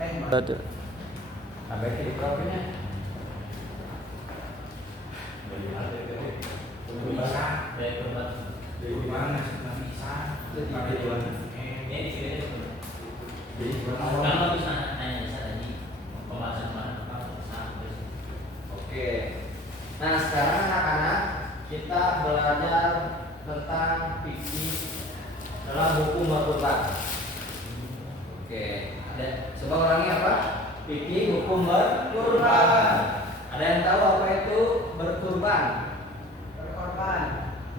Betul. Sampai di profilnya. Bisa dari tempat dari mana bisa pakai jualan ini di sini jadi kalau bisa nanya bisa tadi pembahasan mana apa terus. Oke. Nah sekarang anak-anak kita belajar tentang fikih dalam hukum berkurban. Oke. Coba ulangi apa? Fikih hukum berkurban. Ada yang tahu apa itu berkurban?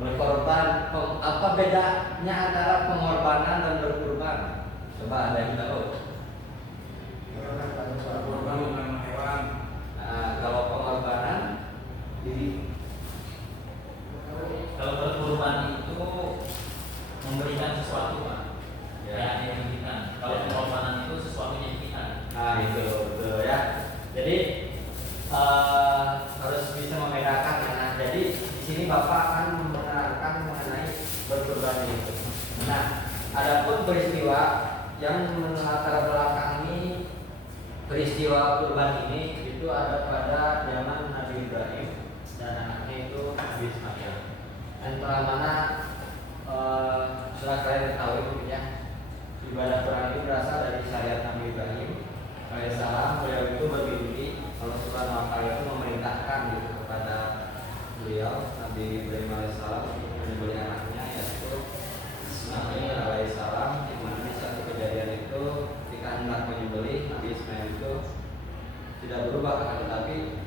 Berkorban, apa bedanya antara pengorbanan dan berkurban? Coba ada yang tahu? berkorban dengan hewan. Nah, kalau pengorbanan, jadi Kalau berkurban itu memberikan sesuatu Pak, ya yang kita. Kalau pengorbanan itu sesuatu yang kita. nah itu betul ya. Jadi harus bisa membedakan. Nah, jadi di sini Bapak akan menerangkan mengenai berkurban itu. Nah, adapun peristiwa yang melatar belakangi peristiwa kurban ini itu ada pada zaman Nabi Ibrahim dan anaknya itu Nabi Ismail. Dan telah mana sudah kalian ketahui ya, ibadah Quran itu berasal dari syariat Nabi Ibrahim alaihissalam. Beliau itu bermimpi Allah Subhanahu wa taala itu memerintahkan gitu kepada beliau Nabi Ibrahim alaihissalam untuk menyembelih anaknya yaitu Ismail alaihissalam. Di mana di satu kejadian itu ketika hendak menyembelih Nabi Ismail itu tidak berubah, tetapi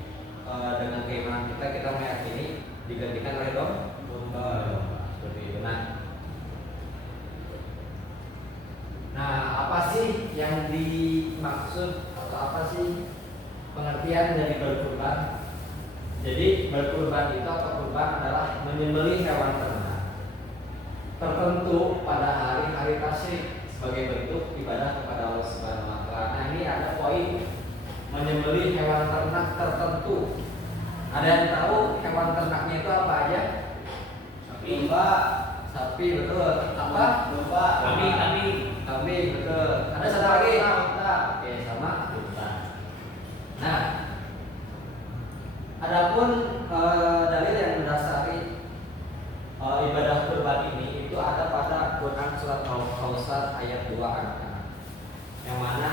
dengan keimanan kita meyakini digantikan oleh domba seperti itu. Nah, apa sih yang dimaksud atau apa sih pengertian dari berkurban? Jadi berkurban itu atau kurban adalah menyembelih hewan ternak tertentu pada hari-hari tasyrik sebagai bentuk ibadah kepada Allah Subhanahu wa taala. Nah, ini ada poin menyembelih hewan ternak tertentu. Ada yang tahu hewan ternaknya itu apa aja? Domba, sapi betul. Apa? Domba, kambing betul. Ada satu lagi? Oke, sama domba. Nah, adapun dalil yang mendasari ibadah kurban ini itu ada pada Quran surat Al-Kautsar ayat 2 anak-anak. Yang mana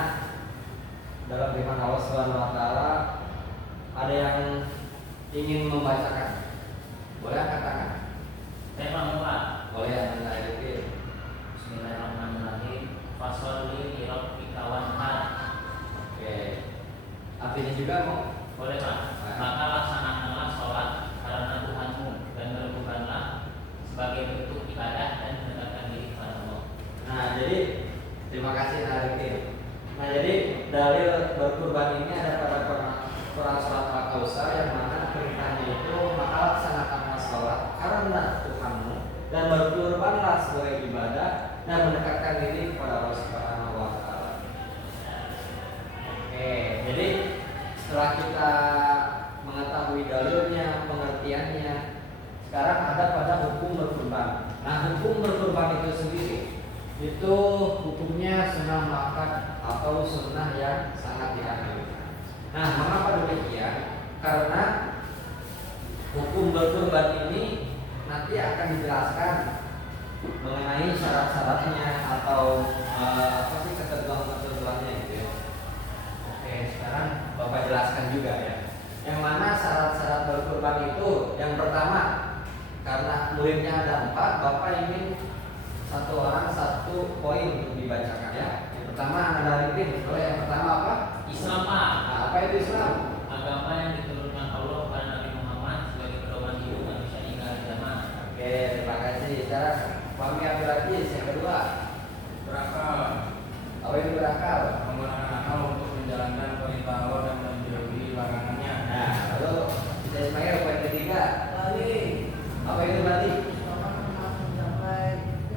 dalam firman Allah Subhanahu wa taala ada yang ingin membacakan. Boleh angkat tangan? Saya mau Boleh angkat tangan. Bismillahirrahmanirrahim. Fasholli li rabbika wanhar. Oke. Artinya juga mau? Boleh Pak. Maka laksanakanlah sholat karena Tuhanmu dan berkurbanlah sebagai bentuk ibadah dan mendekatkan diri kepada Allah. Nah, jadi terima kasih Narifin. Nah, jadi dalil berkurban ini ada pada Quran surat Al-Kautsar yang mana perintahnya itu maka laksanakanlah sholat karena Tuhanmu dan berkurbanlah sebagai ibadah dan mendekatkan diri kepada Allah Subhanahu wa taala. Oke, jadi setelah kita mengetahui dalilnya, pengertiannya, sekarang ada pada hukum berkurban. Nah, hukum berkurban itu sendiri itu hukumnya sunnah muakkad atau sunnah yang sangat dianjurkan. Nah, mengapa demikian? Karena hukum berkurban ini nanti akan dijelaskan mengenai syarat-syaratnya atau apa sih ketentuan-ketentuannya gitu ya. Oke, sekarang Bapak jelaskan juga ya. Yang mana syarat-syarat berkurban itu yang pertama, karena muridnya ada 4, Bapak ingin satu orang satu poin untuk dibacakan ya. Yang pertama ada Arifin. Boleh yang pertama apa? Islam Pak. Nah, apa itu Islam? Agama yang diturunkan Allah kepada Nabi Muhammad sebagai pedoman hidup manusia hingga akhir zaman. Oke, terima kasih. Sekarang Fahmi Abdul Aziz yang kedua. Berakal. Apa itu berakal? Menggunakan akal untuk menjalankan perintah Allah dan menjauhi larangannya. Nah, lalu bisa Ismail poin ketiga. Apa itu berarti?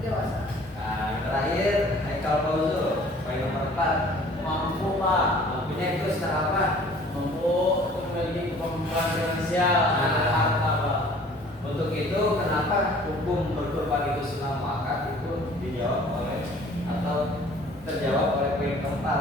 Nah, yang terakhir Haikal Fauzul poin nomor 4. Mampu Pak. Mampunya itu secara apa? Mampu memiliki kemampuan finansial. Untuk itu kenapa hukum berkurban itu sunnah muakkad itu dijawab oleh atau terjawab oleh poin keempat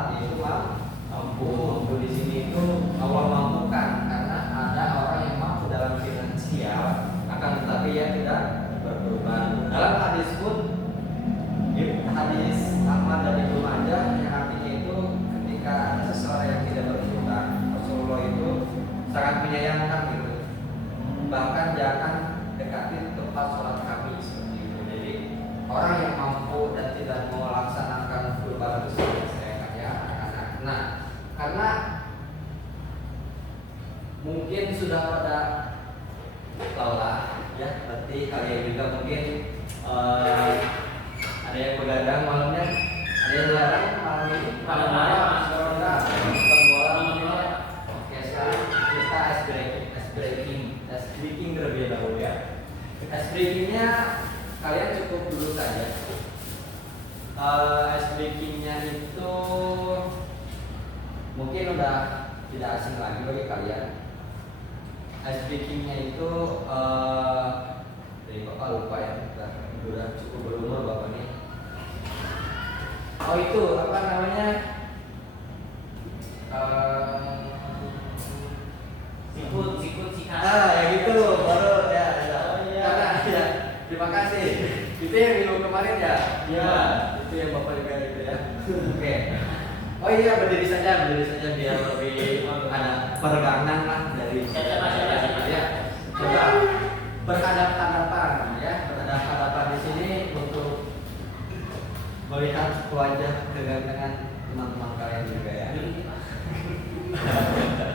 sudah pada lelah ya, berarti kalian juga mungkin ada yang begadang malamnya, ada yang begadang malam ini, Pada malam malam, kalau enggak nonton bola mungkin ya. Oke, sekarang kita ice breaking terlebih dahulu ya. Ice breakingnya kalian cukup dulu saja. Ice breakingnya itu mungkin udah tidak asing lagi bagi kalian. Ice breakingnya itu dari bapak lupa ya, udah cukup berumur bapak nih. Oh itu apa namanya? Sikat. Ya gitu baru ya. Karena ya terima kasih. Itu yang minggu kemarin ya. Ya. Itu yang bapak juga itu ya. Oke. Oh iya berdiri saja biar lebih ada peregangan lah dari ya. Coba berhadapan-hadapan ya, berhadapan di sini untuk melihat wajah kegantengan teman-teman kalian juga ya.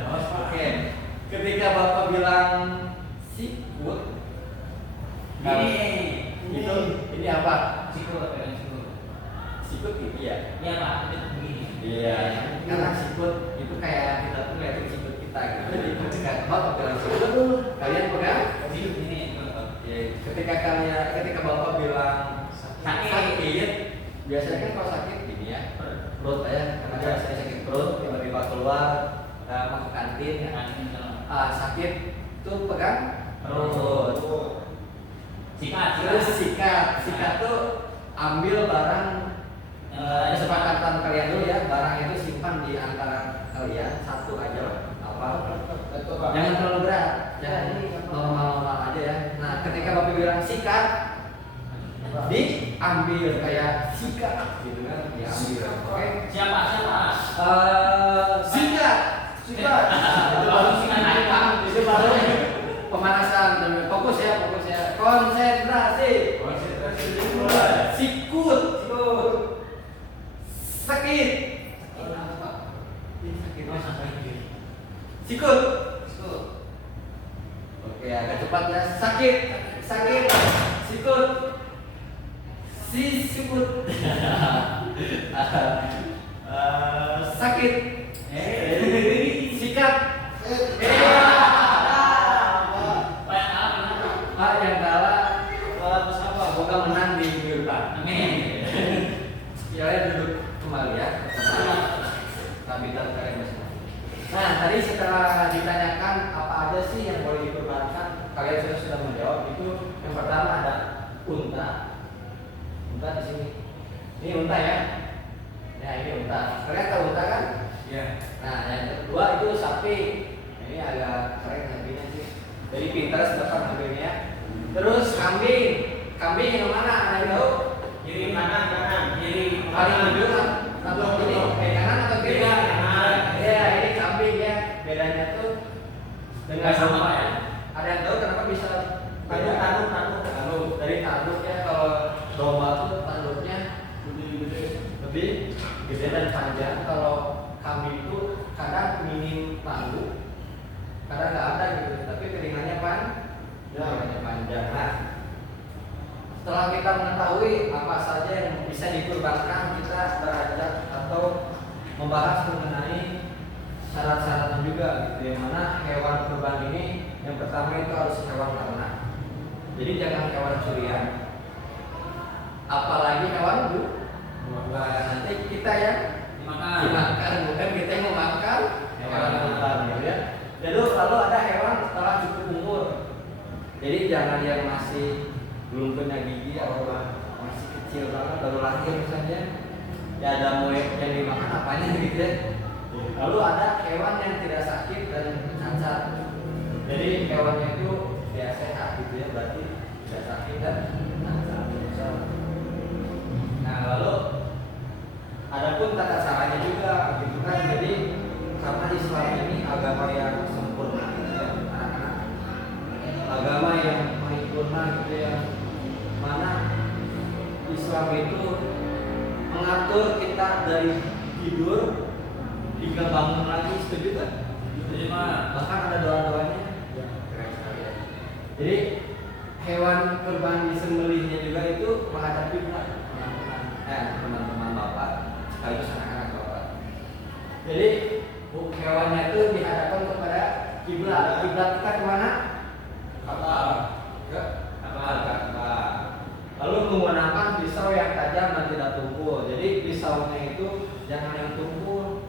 Oke. Ketika bapak bilang sikut, ini apa? Sikut gitu ya. Iya Pak, itu begini. Iya, karena sikut itu kayak kita tuh lihat sikut kita gitu. Jadi ketika bapak bilang sikut, kalian pegang Sikut ini. Oke. Ketika bapak bilang sakit, biasanya kan kalau sakit gini ya, perut ya, karena saya sakit perut, tiba-tiba keluar mau ke kantin, sakit tuh pegang perut. Terus sikat tuh ambil barang. Kesepakatan kalian dulu ya, barang itu simpan di antara kalian satu aja apa? Jangan terlalu berat, jangan normal-normal aja ya. Nah, ketika bapak bilang sikat, diambil kayak sikat gitu kan, diambil. Oke? Siapa? Sikat. Itu baru pemanasan, fokus ya. Konsentrasi. Sikut. Sakit. Sikut. Oke, agak cepat ya. Sakit. Sikut. Sikut. Sakit. Sikat. Yang kalah semoga menang di minggu depan. Amin. Kalian duduk kembali ya. Habitat kalian masing-masing. Nah, tadi setelah ditanyakan apa aja sih yang boleh dikorbankan, kalian sudah menjawab. Itu yang pertama ada unta. Unta di sini. Ini unta ya. Ya, ini unta. Kalian tahu unta kan? Iya. Nah, yang kedua itu sapi. Ini agak keren sapinya sih. Jadi Pinterest dapat ngambilnya ya. Terus kambing. Kambing yang mana? Ada yang tahu? Kiri kanan. Kiri Paling ujung atau ini kanan atau kiri? Kanan. Ya, ini kambing ya. Bedanya tuh dengan Sama, domba ya? Ada yang tahu kenapa bisa Tanduk. Dari tanduk ya, kalau domba tuh tanduknya lebih gede dan panjang. Kalau kambing itu kadang minim tanduk, kadang nggak ada gitu. Tapi telingannya panjang. Nah, setelah kita mengetahui apa saja yang bisa dikurbankan, kita beranjak atau membahas mengenai syarat-syaratnya juga gitu. Yang mana hewan kurban ini yang pertama itu harus hewan ternak. Jadi jangan hewan curian, apalagi hewan hidup. Nanti kita yang dimakan, bukan kita yang memakan hewan kurban ya. Jadi lalu ada hewan setelah cukup umur. Jadi jangan yang masih belum punya gigi atau masih kecil banget baru lahir misalnya. Ya ada yang dimakan apanya gitu ya. Lalu ada hewan yang tidak sakit dan cacat. Jadi hewannya itu ya sehat gitu ya, berarti tidak sakit dan cacat. Nah lalu adapun tata caranya juga gitu kan. Jadi karena Islam ini agama yang sempurna gitu ya, anak-anak. Agama yang sempurna gitu ya, mana Islam itu mengatur kita dari tidur hingga bangun lagi, setuju kan? Terima. Bahkan ada doa-doanya Jadi hewan kurban disembelihnya juga itu menghadap kiblat, teman-teman bapak sekaligus anak-anak bapak. Jadi hewannya itu dihadapkan kepada kiblat. Kiblat kita kemana? Ka'bah. Ke Ka'bah. Lalu menggunakan pisau yang tajam dan tidak tumpul. Jadi pisaunya itu jangan yang tumpul,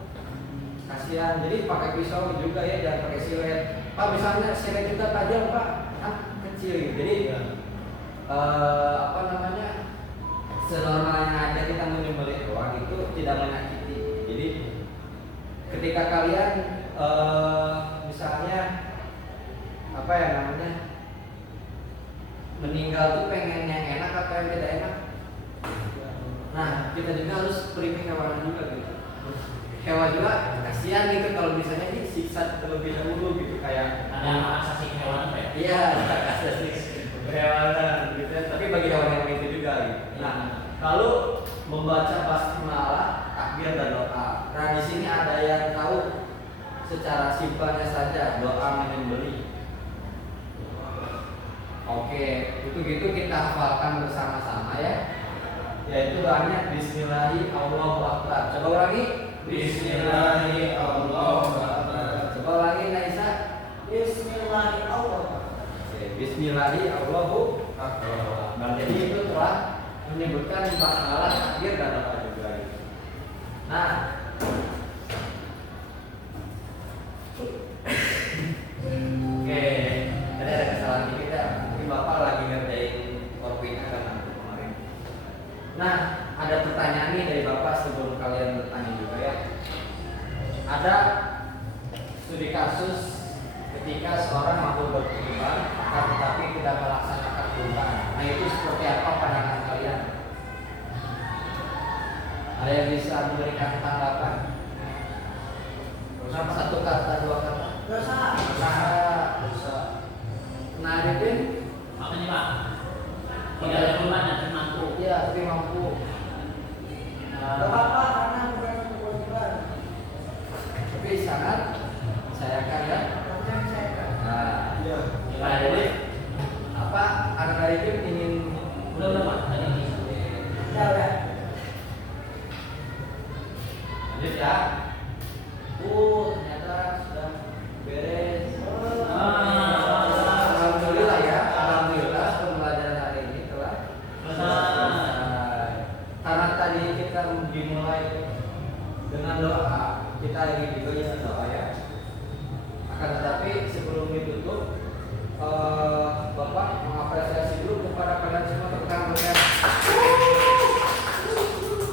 kasihan. Jadi pakai pisau juga ya, jangan pakai silet. Pak, misalnya silet kita tajam pak, kecil. Jadi senormalnya aja kita menyembelih doang itu tidak menyakiti. Jadi ketika kalian misalnya meninggal tuh pengen yang enak atau yang tidak enak. Nah kita juga harus beri hewan juga gitu. Hewan juga kasihan gitu kalau misalnya disiksa terlebih dahulu gitu, kayak ada hak asasi hewan apa ya? iya asasi hewan gitu. Tapi bagi hewan-hewan itu juga gitu. Nah lalu membaca basmalah, takbir dan doa. Nah di sini ada yang tahu secara simpelnya saja doa menyembelih. Oke, itu gitu kita hafalkan bersama-sama ya. Yaitu doanya Bismillahirrahmanirrahim Allahu Akbar. Coba ulangi. Bismillahirrahmanirrahim Allahu Akbar. Coba ulangi Naisa. Bismillahirrahmanirrahim. Oke, Bismillahirrahmanirrahim Allahu Akbar. Nah, jadi itu telah menyebutkan basmalah, takbir dan doa juga. Nah, oke, tadi ada kesalahan dikit ya. Mungkin Bapak lagi ngerjain PowerPoint kan kemarin. Nah, ada pertanyaan nih dari Bapak sebelum kalian bertanya juga ya. Ada studi kasus ketika seorang mampu berkurban akan tetapi tidak melaksanakan kurban. Nah, itu seperti apa pandangan kalian? Ada yang bisa memberikan tanggapan? Satu kata, dua kata. Dosa. Dosa. Nah, Arifin? Makanya pak, tidak ada kurban dan mampu. Iya, tapi mampu. Gak apa-apa karena bukan kewajiban. Tapi sangat sayangkan ya. Jangan saya. Nah, Iya. nah jadi apa? Anak Arifin ingin Udah pak, tadi ini. Udah. lanjut ya. Ternyata sudah beres. Alhamdulillah ya. Alhamdulillah pembelajaran hari ini telah selesai. Karena tadi kita dimulai dengan doa, kita akhiri juga dengan doa ya. Akan tetapi sebelum ditutup, Bapak mengapresiasi dulu kepada kalian semua tentang kalian.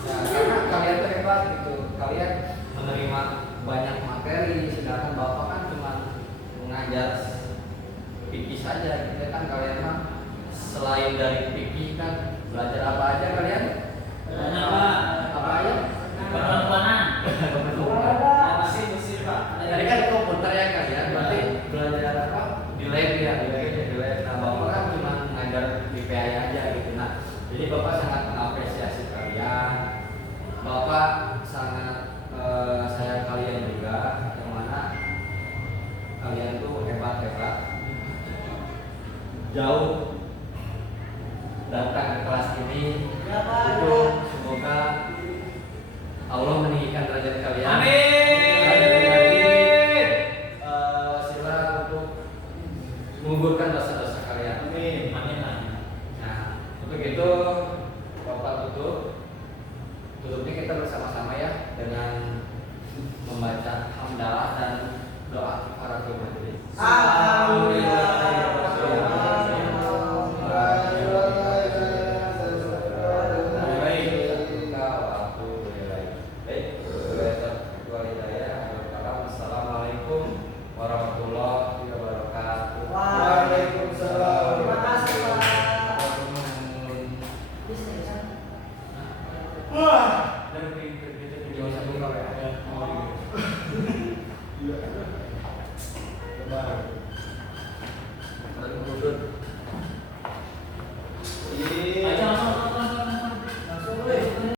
Ya, karena kalian tuh hebat gitu. Kalian menerima banyak materi, sedangkan Bapak kan cuma mengajar fikih saja. Gitu kan kalian mah selain dari fikih kan belajar apa aja kalian?